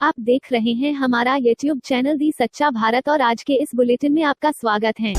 आप देख रहे हैं हमारा YouTube चैनल दी सच्चा भारत और आज के इस बुलेटिन में आपका स्वागत है।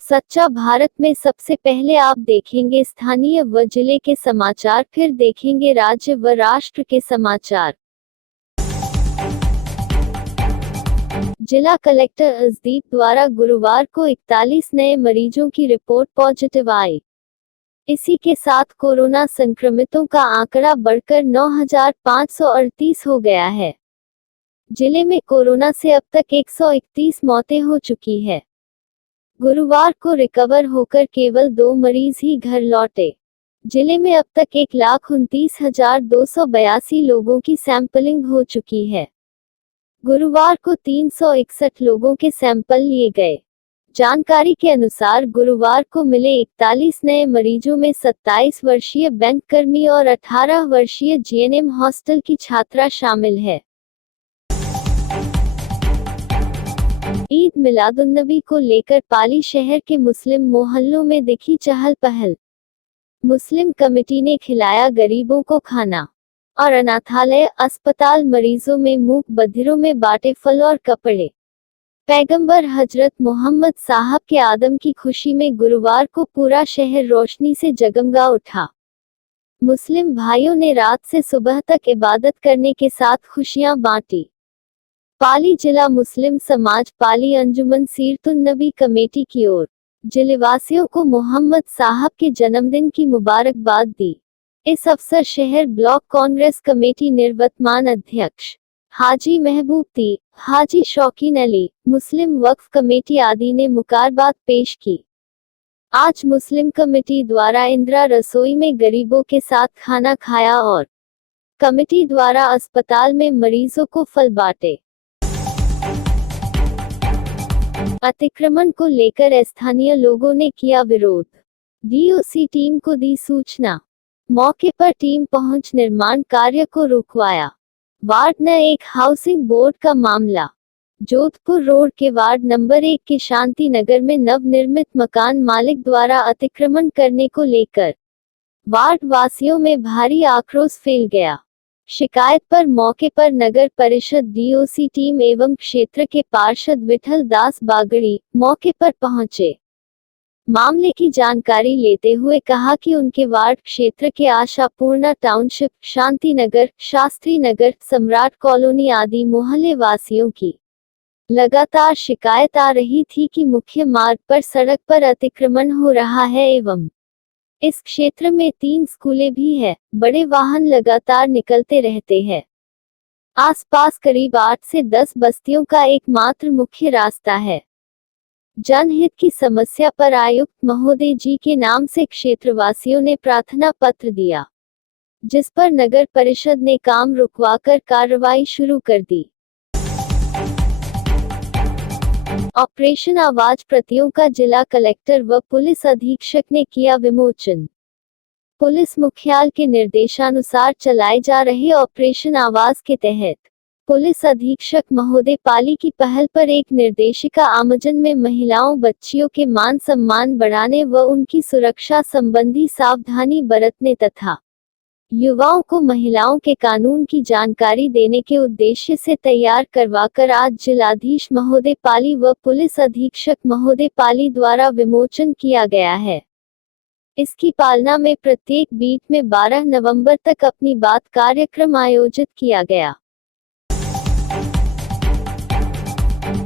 सच्चा भारत में सबसे पहले आप देखेंगे स्थानीय व जिले के समाचार, फिर देखेंगे राज्य व राष्ट्र के समाचार। जिला कलेक्टर असदीप द्वारा गुरुवार को 41 नए मरीजों की रिपोर्ट पॉजिटिव आई। इसी के साथ कोरोना संक्रमितों का आंकड़ा बढ़कर 9,538 हो गया है। जिले में कोरोना से अब तक 131 मौतें हो चुकी है। गुरुवार को रिकवर होकर केवल 2 मरीज ही घर लौटे। जिले में अब तक 1,29,282 लोगों की सैंपलिंग हो चुकी है। गुरुवार को 361 लोगों के सैंपल लिए गए। जानकारी के अनुसार गुरुवार को मिले 41 नए मरीजों में 27 वर्षीय बैंककर्मी और 18 वर्षीय जीएनएम हॉस्टल की छात्रा शामिल है। ईद मिलादुन्नबी को लेकर पाली शहर के मुस्लिम मोहल्लों में दिखी चहल पहल। मुस्लिम कमेटी ने खिलाया गरीबों को खाना और अनाथालय, अस्पताल, मरीजों में मूक बधिरों में बांटे फल और कपड़े। पैगंबर हजरत मोहम्मद साहब के आदम की खुशी में गुरुवार को पूरा शहर रोशनी से जगमगा उठा। मुस्लिम भाइयों ने रात से सुबह तक इबादत करने के साथ खुशियां बांटी। पाली जिला मुस्लिम समाज पाली अंजुमन सीरतुन-नबी कमेटी की ओर जिलेवासियों को मोहम्मद साहब के जन्मदिन की मुबारकबाद दी। इस अवसर शहर ब्लॉक कांग्रेस कमेटी निवर्तमान अध्यक्ष हाजी महबूब, हाजी शौकीन अली, मुस्लिम वक्फ कमेटी आदि ने मुबारकबाद पेश की। आज मुस्लिम कमेटी द्वारा इंदिरा रसोई में गरीबों के साथ खाना खाया और कमेटी द्वारा अस्पताल में मरीजों को फल बांटे। अतिक्रमण को लेकर स्थानीय लोगों ने किया विरोध। डीओसी टीम को दी सूचना। मौके पर टीम पहुंच निर्माण कार्य को रुकवाया। वार्ड न 1 हाउसिंग बोर्ड का मामला। जोधपुर रोड के वार्ड नंबर 1 के शांति नगर में नवनिर्मित मकान मालिक द्वारा अतिक्रमण करने को लेकर वार्ड वासियों में भारी आक्रोश फैल गया। शिकायत पर मौके पर नगर परिषद डीओसी टीम एवं क्षेत्र के पार्षद विठल दास बागड़ी मौके पर पहुंचे। मामले की जानकारी लेते हुए कहा कि उनके वार्ड क्षेत्र के आशापूर्णा टाउनशिप, शांति नगर, शास्त्री नगर, सम्राट कॉलोनी आदि मोहल्ले वासियों की लगातार शिकायत आ रही थी कि मुख्य मार्ग पर सड़क पर अतिक्रमण हो रहा है एवं इस क्षेत्र में 3 स्कूलें भी है। बड़े वाहन लगातार निकलते रहते हैं। आसपास करीब 8 से 10 बस्तियों का एकमात्र मुख्य रास्ता है। जनहित की समस्या पर आयुक्त महोदय जी के नाम से क्षेत्रवासियों ने प्रार्थना पत्र दिया, जिस पर नगर परिषद ने काम रुकवाकर कार्रवाई शुरू कर दी। ऑपरेशन आवाज प्रतियों का जिला कलेक्टर व पुलिस अधीक्षक ने किया विमोचन। पुलिस मुख्यालय के निर्देशानुसार चलाए जा रहे ऑपरेशन आवाज के तहत पुलिस अधीक्षक महोदय पाली की पहल पर एक निर्देशिका आमजन में महिलाओं बच्चियों के मान सम्मान बढ़ाने व उनकी सुरक्षा संबंधी सावधानी बरतने तथा युवाओं को महिलाओं के कानून की जानकारी देने के उद्देश्य से तैयार करवाकर आज जिलाधीश महोदय पाली व पुलिस अधीक्षक महोदय पाली द्वारा विमोचन किया गया है। इसकी पालना में प्रत्येक बीट में 12 नवंबर तक अपनी बात कार्यक्रम आयोजित किया गया।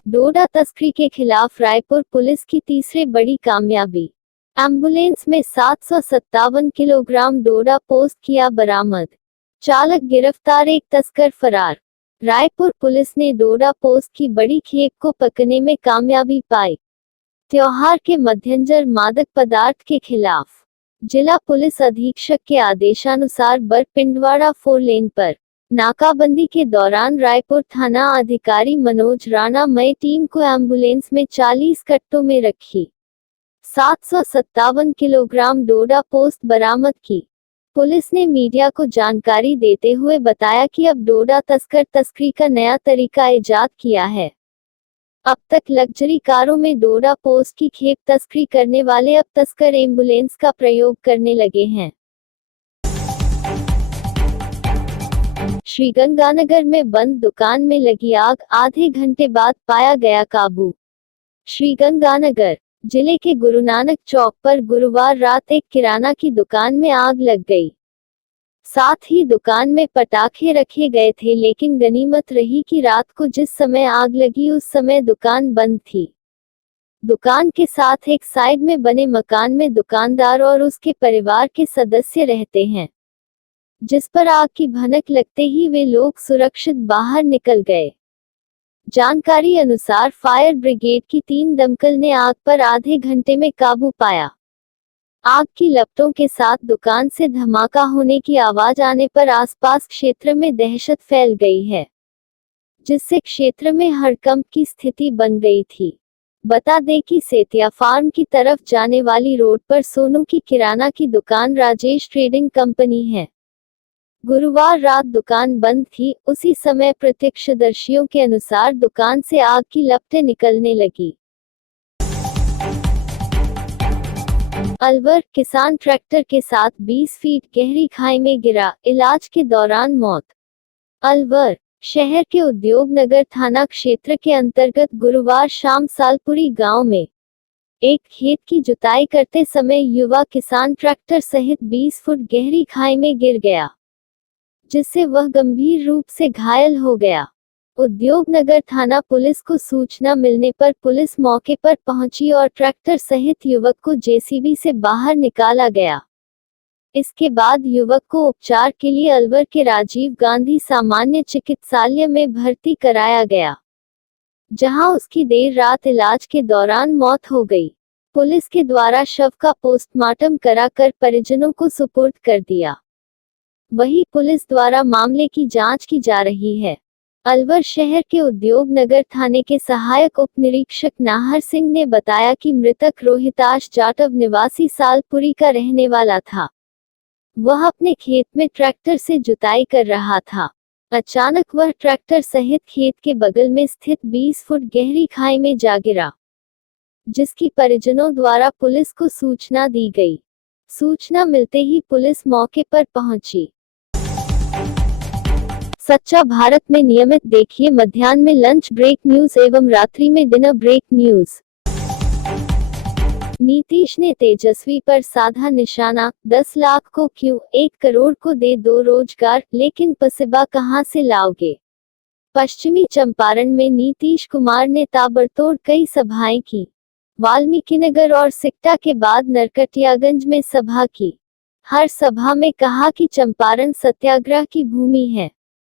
डोडा तस्करी के खिलाफ रायपुर पुलिस की तीसरी बड़ी कामयाबी। एम्बुलेंस में 757 किलोग्राम डोडा पोस्ट किया बरामद। चालक गिरफ्तार, एक तस्कर फरार। रायपुर पुलिस ने डोडा पोस्ट की बड़ी खेप को पकड़ने में कामयाबी पाई। त्योहार के मद्देनजर मादक पदार्थ के खिलाफ जिला पुलिस अधीक्षक के आदेशानुसार बरपिंडवाड़ा 4 लेन पर नाकाबंदी के दौरान रायपुर थाना अधिकारी मनोज राणा मई टीम को एम्बुलेंस में 40 कट्टों में रखी 757 किलोग्राम डोडा पोस्ट बरामद की। पुलिस ने मीडिया को जानकारी देते हुए बताया कि अब डोडा तस्करी का नया तरीका इजाद किया है। अब तक लग्जरी कारों में डोडा पोस्ट की खेप तस्करी करने वाले अब तस्कर एम्बुलेंस का प्रयोग करने लगे हैं। श्रीगंगानगर में बंद दुकान में लगी आग, आधे घंटे बाद पाया गया काबू। श्रीगंगानगर जिले के गुरु नानक चौक पर गुरुवार रात एक किराना की दुकान में आग लग गई। साथ ही दुकान में पटाखे रखे गए थे, लेकिन गनीमत रही कि रात को जिस समय आग लगी उस समय दुकान बंद थी। दुकान के साथ एक साइड में बने मकान में दुकानदार और उसके परिवार के सदस्य रहते हैं, जिस पर आग की भनक लगते ही वे लोग सुरक्षित बाहर निकल गए। जानकारी अनुसार फायर ब्रिगेड की 3 दमकल ने आग पर आधे घंटे में काबू पाया। आग की लपटों के साथ दुकान से धमाका होने की आवाज आने पर आसपास क्षेत्र में दहशत फैल गई है, जिससे क्षेत्र में हड़कंप की स्थिति बन गई थी। बता दें कि सेतिया फार्म की तरफ जाने वाली रोड पर सोनू की किराना की दुकान राजेश ट्रेडिंग कंपनी है। गुरुवार रात दुकान बंद थी। उसी समय प्रत्यक्षदर्शियों के अनुसार दुकान से आग की लपटें निकलने लगी। अलवर किसान ट्रैक्टर के साथ 20 फीट गहरी खाई में गिरा, इलाज के दौरान मौत। अलवर शहर के उद्योग नगर थाना क्षेत्र के अंतर्गत गुरुवार शाम सालपुरी गांव में एक खेत की जुताई करते समय युवा किसान ट्रैक्टर सहित 20 फुट गहरी खाई में गिर गया, जिससे वह गंभीर रूप से घायल हो गया। उद्योग नगर थाना पुलिस को सूचना मिलने पर पुलिस मौके पर पहुंची और ट्रैक्टर सहित युवक को जेसीबी से बाहर निकाला गया। इसके बाद युवक को उपचार के लिए अलवर के राजीव गांधी सामान्य चिकित्सालय में भर्ती कराया गया, जहां उसकी देर रात इलाज के दौरान मौत हो गई। पुलिस के द्वारा शव का पोस्टमार्टम कराकर परिजनों को सुपुर्द कर दिया। वहीं पुलिस द्वारा मामले की जांच की जा रही है। अलवर शहर के उद्योग नगर थाने के सहायक उप निरीक्षक नाहर सिंह ने बताया कि मृतक रोहिताश जाटव निवासी सालपुरी का रहने वाला था। वह अपने खेत में ट्रैक्टर से जुताई कर रहा था। अचानक वह ट्रैक्टर सहित खेत के बगल में स्थित 20 फुट गहरी खाई में जा गिरा, जिसकी परिजनों द्वारा पुलिस को सूचना दी गई। सूचना मिलते ही पुलिस मौके पर पहुंची। सच्चा भारत में नियमित देखिए मध्याह्न में लंच ब्रेक न्यूज एवं रात्रि में डिनर ब्रेक न्यूज। नीतीश ने तेजस्वी पर साधा निशाना, 10 लाख को क्यों 1 करोड़ को दे दो रोजगार, लेकिन पसिबा कहां से लाओगे। पश्चिमी चंपारण में नीतीश कुमार ने ताबड़तोड़ कई सभाएं की। वाल्मीकिनगर और सिकटा के बाद नरकटियागंज में सभा की। हर सभा में कहा कि चंपारण सत्याग्रह की भूमि है।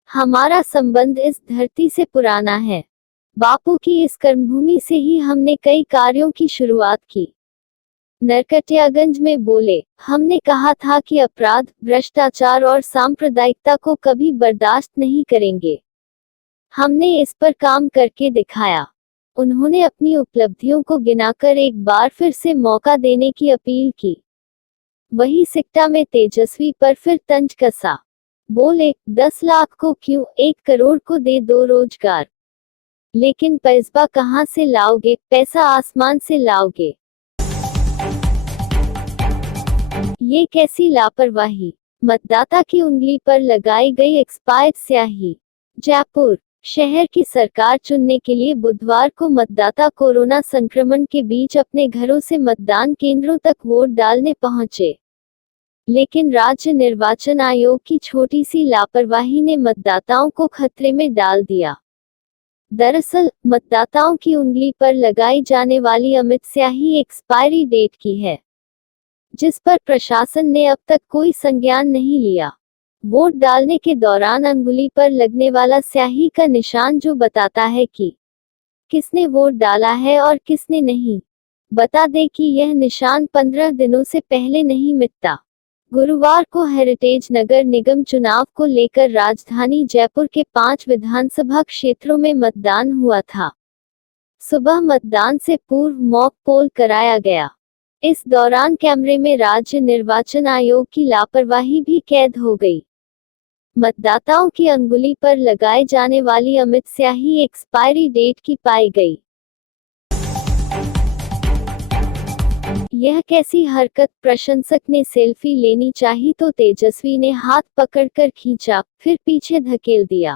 हमारा संबंध इस धरती से पुराना है। बापू की इस कर्मभूमि से ही हमने कई कार्यों की शुरुआत की। नरकटियागंज में बोले, हमने कहा था कि अपराध, भ्रष्टाचार और सांप्रदायिकता को कभी बर्दाश्त नहीं करेंगे। हमने इस पर काम करके दिखाया। उन्होंने अपनी उपलब्धियों को गिनाकर एक बार फिर से मौका देने की अपील की। वहीं सिकटा में तेजस्वी पर फिर तंज कसा। बोले, 10 लाख को क्यों 1 करोड़ को दे दो रोजगार, लेकिन पैसा कहां से लाओगे, पैसा आसमान से लाओगे। ये कैसी लापरवाही। मतदाता की उंगली पर लगाई गई एक्सपायर्ड स्याही। जयपुर शहर की सरकार चुनने के लिए बुधवार को मतदाता कोरोना संक्रमण के बीच अपने घरों से मतदान केंद्रों तक वोट डालने पहुंचे, लेकिन राज्य निर्वाचन आयोग की छोटी सी लापरवाही ने मतदाताओं को खतरे में डाल दिया। दरअसल मतदाताओं की उंगली पर लगाई जाने वाली अमिट स्याही एक्सपायरी डेट की है, जिस पर प्रशासन ने अब तक कोई संज्ञान नहीं लिया। वोट डालने के दौरान अंगुली पर लगने वाला स्याही का निशान जो बताता है कि किसने वोट डाला है और किसने नहीं। बता दें कि यह निशान 15 दिनों से पहले नहीं मिटता। गुरुवार को हेरिटेज नगर निगम चुनाव को लेकर राजधानी जयपुर के 5 विधानसभा क्षेत्रों में मतदान हुआ था। सुबह मतदान से पूर्व मॉक पोल कराया गया। इस दौरान कैमरे में राज्य निर्वाचन आयोग की लापरवाही भी कैद हो गई। मतदाताओं की अंगुली पर लगाए जाने वाली अमिट स्याही एक्सपायरी डेट की पाई गई। यह कैसी हरकत, प्रशंसक ने सेल्फी लेनी चाही तो तेजस्वी ने हाथ पकड़कर खींचा, फिर पीछे धकेल दिया।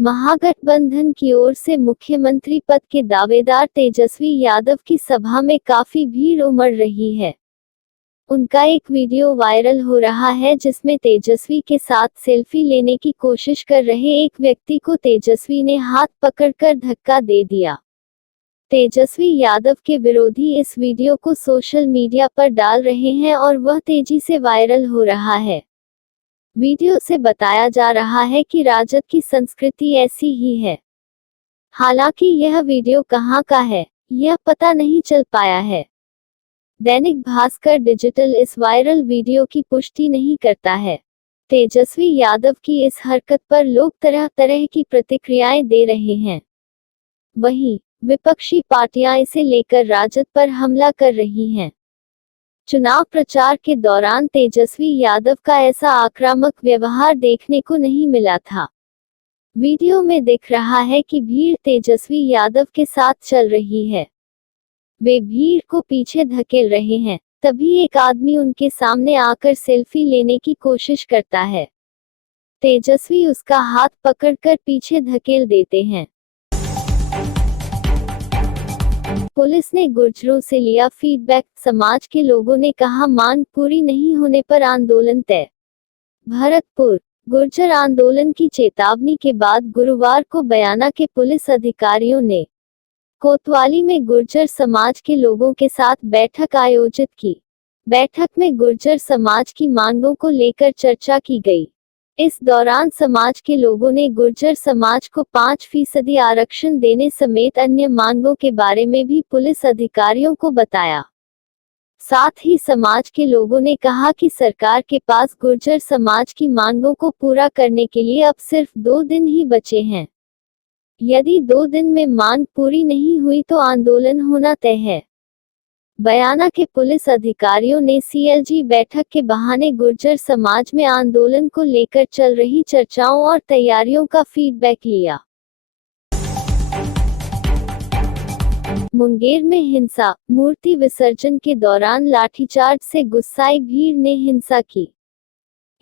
महागठबंधन की ओर से मुख्यमंत्री पद के दावेदार तेजस्वी यादव की सभा में काफी भीड़ उमड़ रही है। उनका एक वीडियो वायरल हो रहा है जिसमें तेजस्वी के साथ सेल्फी लेने की कोशिश कर रहे एक व्यक्ति को तेजस्वी ने हाथ पकड़कर धक्का दे दिया। तेजस्वी यादव के विरोधी इस वीडियो को सोशल मीडिया पर डाल रहे हैं और वह तेजी से वायरल हो रहा है। वीडियो से बताया जा रहा है कि राजद की संस्कृति ऐसी ही है। हालांकि यह वीडियो कहां का है, यह पता नहीं चल पाया है। दैनिक भास्कर डिजिटल इस वायरल वीडियो की पुष्टि नहीं करता है। तेजस्वी यादव की इस हरकत पर लोग तरह तरह की प्रतिक्रियाएं दे रहे हैं। वहीं विपक्षी पार्टियां इसे लेकर राजद पर हमला कर रही हैं। चुनाव प्रचार के दौरान तेजस्वी यादव का ऐसा आक्रामक व्यवहार देखने को नहीं मिला था। वीडियो में दिख रहा है कि भीड़ तेजस्वी यादव के साथ चल रही है। वे भीड़ को पीछे धकेल रहे हैं, तभी एक आदमी उनके सामने आकर सेल्फी लेने की कोशिश करता है। तेजस्वी उसका हाथ पकड़कर पीछे धकेल देते हैं। पुलिस ने गुर्जरों से लिया फीडबैक, समाज के लोगों ने कहा मांग पूरी नहीं होने पर आंदोलन तय। भरतपुर गुर्जर आंदोलन की चेतावनी के बाद गुरुवार को बयाना के पुलिस अधिकारियों ने कोतवाली में गुर्जर समाज के लोगों के साथ बैठक आयोजित की। बैठक में गुर्जर समाज की मांगों को लेकर चर्चा की गई। इस दौरान समाज के लोगों ने गुर्जर समाज को 5% आरक्षण देने समेत अन्य मांगों के बारे में भी पुलिस अधिकारियों को बताया। साथ ही समाज के लोगों ने कहा कि सरकार के पास गुर्जर समाज की मांगों को पूरा करने के लिए अब सिर्फ 2 दिन ही बचे हैं। यदि 2 दिन में मांग पूरी नहीं हुई तो आंदोलन होना तय है। बयाना के पुलिस अधिकारियों ने सीएलजी बैठक के बहाने गुर्जर समाज में आंदोलन को लेकर चल रही चर्चाओं और तैयारियों का फीडबैक लिया। मुंगेर में हिंसा, मूर्ति विसर्जन के दौरान लाठीचार्ज से गुस्साई भीड़ ने हिंसा की।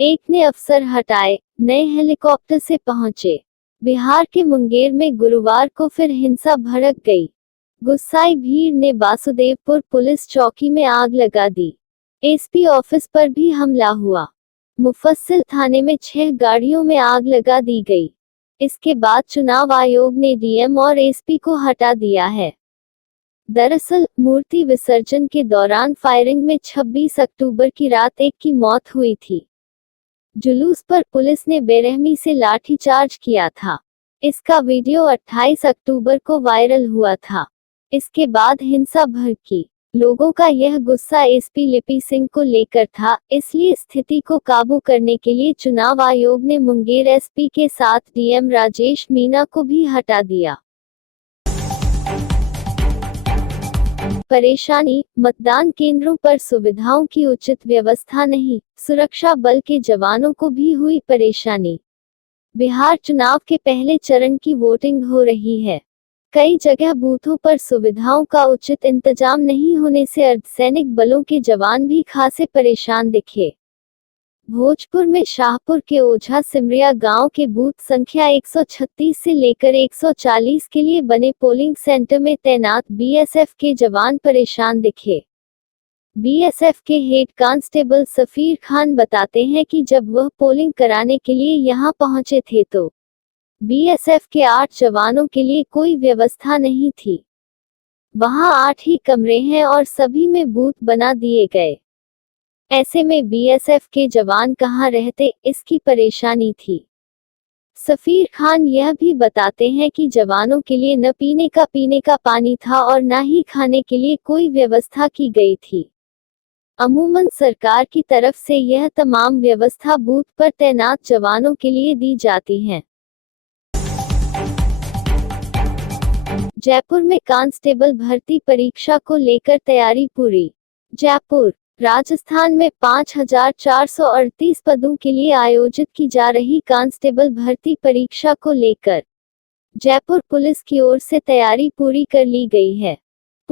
एक ने अफसर हटाए, नए हेलीकॉप्टर से पहुंचे। बिहार के मुंगेर में गुरुवार को फिर हिंसा भड़क गई। गुस्साई भीड़ ने वासुदेवपुर पुलिस चौकी में आग लगा दी। एसपी ऑफिस पर भी हमला हुआ। मुफस्सिल थाने में 6 गाड़ियों में आग लगा दी गई। इसके बाद चुनाव आयोग ने डीएम और एसपी को हटा दिया है। दरअसल मूर्ति विसर्जन के दौरान फायरिंग में 26 अक्टूबर की रात एक की मौत हुई थी। जुलूस पर पुलिस ने बेरहमी से लाठीचार्ज किया था। इसका वीडियो 28 अक्टूबर को वायरल हुआ था। इसके बाद हिंसा भड़की। लोगों का यह गुस्सा एसपी लिपि सिंह को लेकर था, इसलिए स्थिति को काबू करने के लिए चुनाव आयोग ने मुंगेर एसपी के साथ डीएम राजेश मीणा को भी हटा दिया। परेशानी, मतदान केंद्रों पर सुविधाओं की उचित व्यवस्था नहीं, सुरक्षा बल के जवानों को भी हुई परेशानी। बिहार चुनाव के पहले चरण की वोटिंग हो रही है। कई जगह बूथों पर सुविधाओं का उचित इंतजाम नहीं होने से अर्धसैनिक बलों के जवान भी खासे परेशान दिखे। भोजपुर में शाहपुर के ओझा सिमरिया गांव के बूथ संख्या 136 से लेकर 140 के लिए बने पोलिंग सेंटर में तैनात बीएसएफ के जवान परेशान दिखे। बीएसएफ के हेड कांस्टेबल सफीर खान बताते हैं कि जब वह पोलिंग कराने के लिए यहां पहुंचे थे तो बीएसएफ के 8 जवानों के लिए कोई व्यवस्था नहीं थी। वहां 8 ही कमरे हैं और सभी में बूथ बना दिए गए। ऐसे में बीएसएफ के जवान कहां रहते, इसकी परेशानी थी। सफीर खान यह भी बताते हैं कि जवानों के लिए न पीने का पानी था और न ही खाने के लिए कोई व्यवस्था की गई थी। अमूमन सरकार की तरफ से यह तमाम व्यवस्था बूथ पर तैनात जवानों के लिए दी जाती हैं। जयपुर में कांस्टेबल भर्ती परीक्षा को लेकर तैयारी पूरी। जयपुर राजस्थान में 5438 पदों के लिए आयोजित की जा रही कांस्टेबल भर्ती परीक्षा को लेकर जयपुर पुलिस की ओर से तैयारी पूरी कर ली गई है।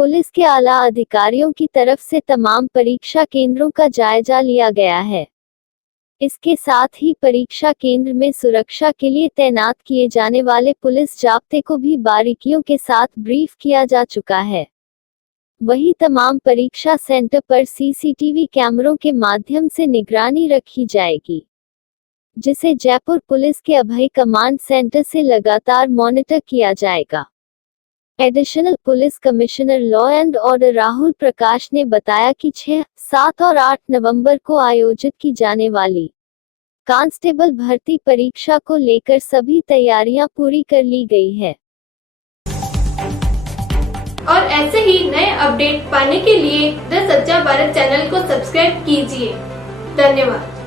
पुलिस के आला अधिकारियों की तरफ से तमाम परीक्षा केंद्रों का जायजा लिया गया है। इसके साथ ही परीक्षा केंद्र में सुरक्षा के लिए तैनात किए जाने वाले पुलिस जाब्ते को भी बारीकियों के साथ ब्रीफ किया जा चुका है। वहीं तमाम परीक्षा सेंटर पर सीसीटीवी कैमरों के माध्यम से निगरानी रखी जाएगी, जिसे जयपुर पुलिस के अभय कमांड सेंटर से लगातार मॉनिटर किया जाएगा। Additional police commissioner law and order Rahul Prakash ने बताया कि 6, 7 और 8 नवंबर को आयोजित की जाने वाली कांस्टेबल भर्ती परीक्षा को लेकर सभी तैयारियां पूरी कर ली गई है। और ऐसे ही नए अपडेट पाने के लिए द सच्चा भारत चैनल को सब्सक्राइब कीजिए। धन्यवाद।